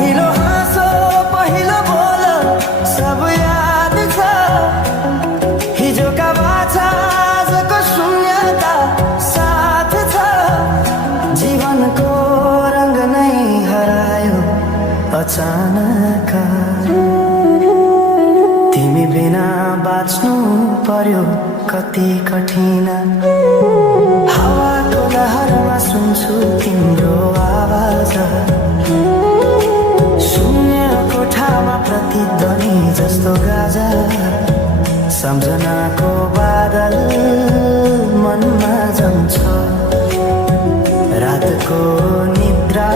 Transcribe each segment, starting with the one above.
पहिलो हाँसो पहिलो बोल सब याद छ। हिजोका बाछा आजको शून्यता साथ छ। जीवनको रंग नै हरायो अचानक। तिमी बिना बाँच्नु पर्यो कति कठिन। हावाको लहरमा सुन्छु तिम्रो आवाज। शून्य कोठामा प्रतिध्वनि जस्तो गाजा। सम्झनाको बादल मनमा जम्छ। रातको निद्रा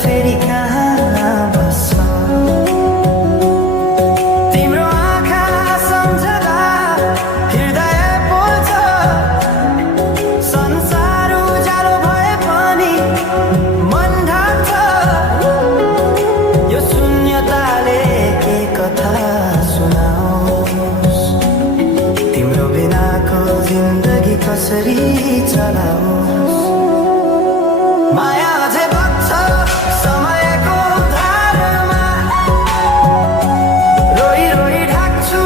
फेरि कहाँ बस्छ। तिम्रो आँखा सम्झदा हृदय पोल्छ। संसार उज्यालो भए पनि मन ढाक्छ। यो शून्यताले के कथा सुनाओस्। तिम्रो बिनाको जिन्दगी कसरी चलाओस्। माया अझै बग्छ समयको धारमा। रोई रोई ढाक्छु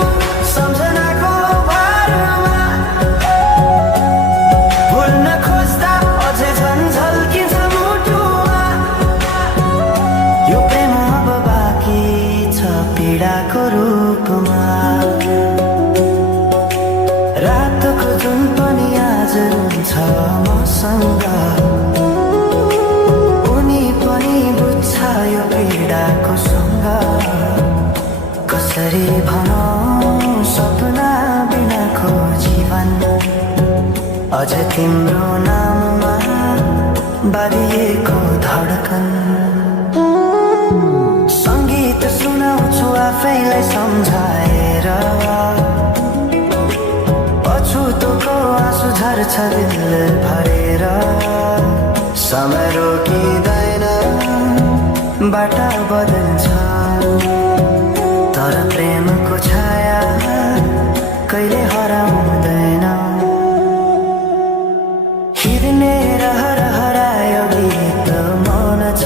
सम्झनाको भारमा। भुल्न खोज्दा अझै झन् झल्किन्छ मुटुमा। यो प्रेम अब बाँकी छ पीडाको रूपमा। रातको जुन पनि आज रुन्छ मसँग। उनी पनि बुझ्छ यो पीडाको सँग। कसरी भनौँ सपना बिनाको जीवन। अझ तिम्रो नाममा बाँधिएको धडकन। सङ्गीत सुनाउँछु आफैलाई सम्झाएर। अछुतोको आँसु झर्छ दिल भरेर। समय रोकिँदैन बाटा बदल्छ। तर प्रेमको छाया कहिले हराउँदैन। हिँड्ने रहर हरायो गीत मौन छ।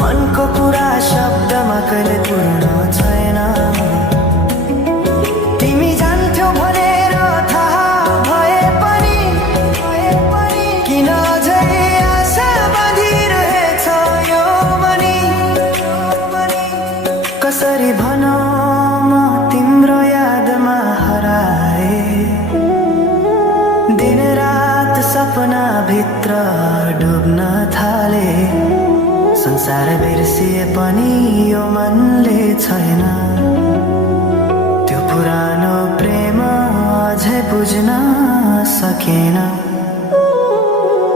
मनको कुरा शब्दमा कहिले पूर्ण छैन। तिमी जान्थ्यौ भनेर थाहा भए पनि किन अझै आशा बाँधिरहेछ यो मनी। कसरी भनौँ म तिम्रो यादमा हराए। दिन रात सपना भित्र डुब्न थाले। संसार बिर्सिए पनि यो मनले छैन। त्यो पुरानो प्रेम अझै बुझ्न सकेन।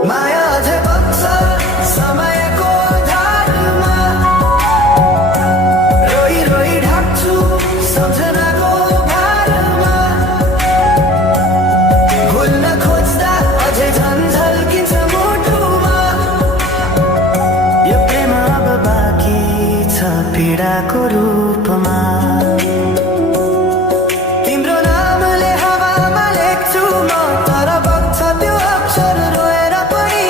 माया अझै बग्छ समयको धारमा। रोई रोई ढाक्छु सम्झनाको भारमा। भुल्न खोज्दा अझै झन् झल्किन्छ मुटुमा। यो प्रेम अब बाँकी छ पीडाको रूपमा। तिम्रो नामले हावामा लेख्छु म तर बग्छ त्यो अक्षर रोएर पनि।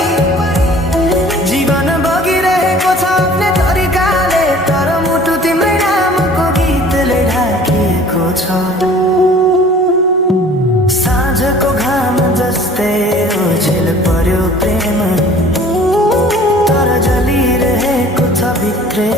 जीवन बगिरहेको छ आफ्नै तरिकाले। तर मुटु तिम्रै नामको गीतले ढाकिएको छ। साँझको घाम जस्तै ओझेल पर्यो प्रेम। तर जलिरहेको छ भित्रै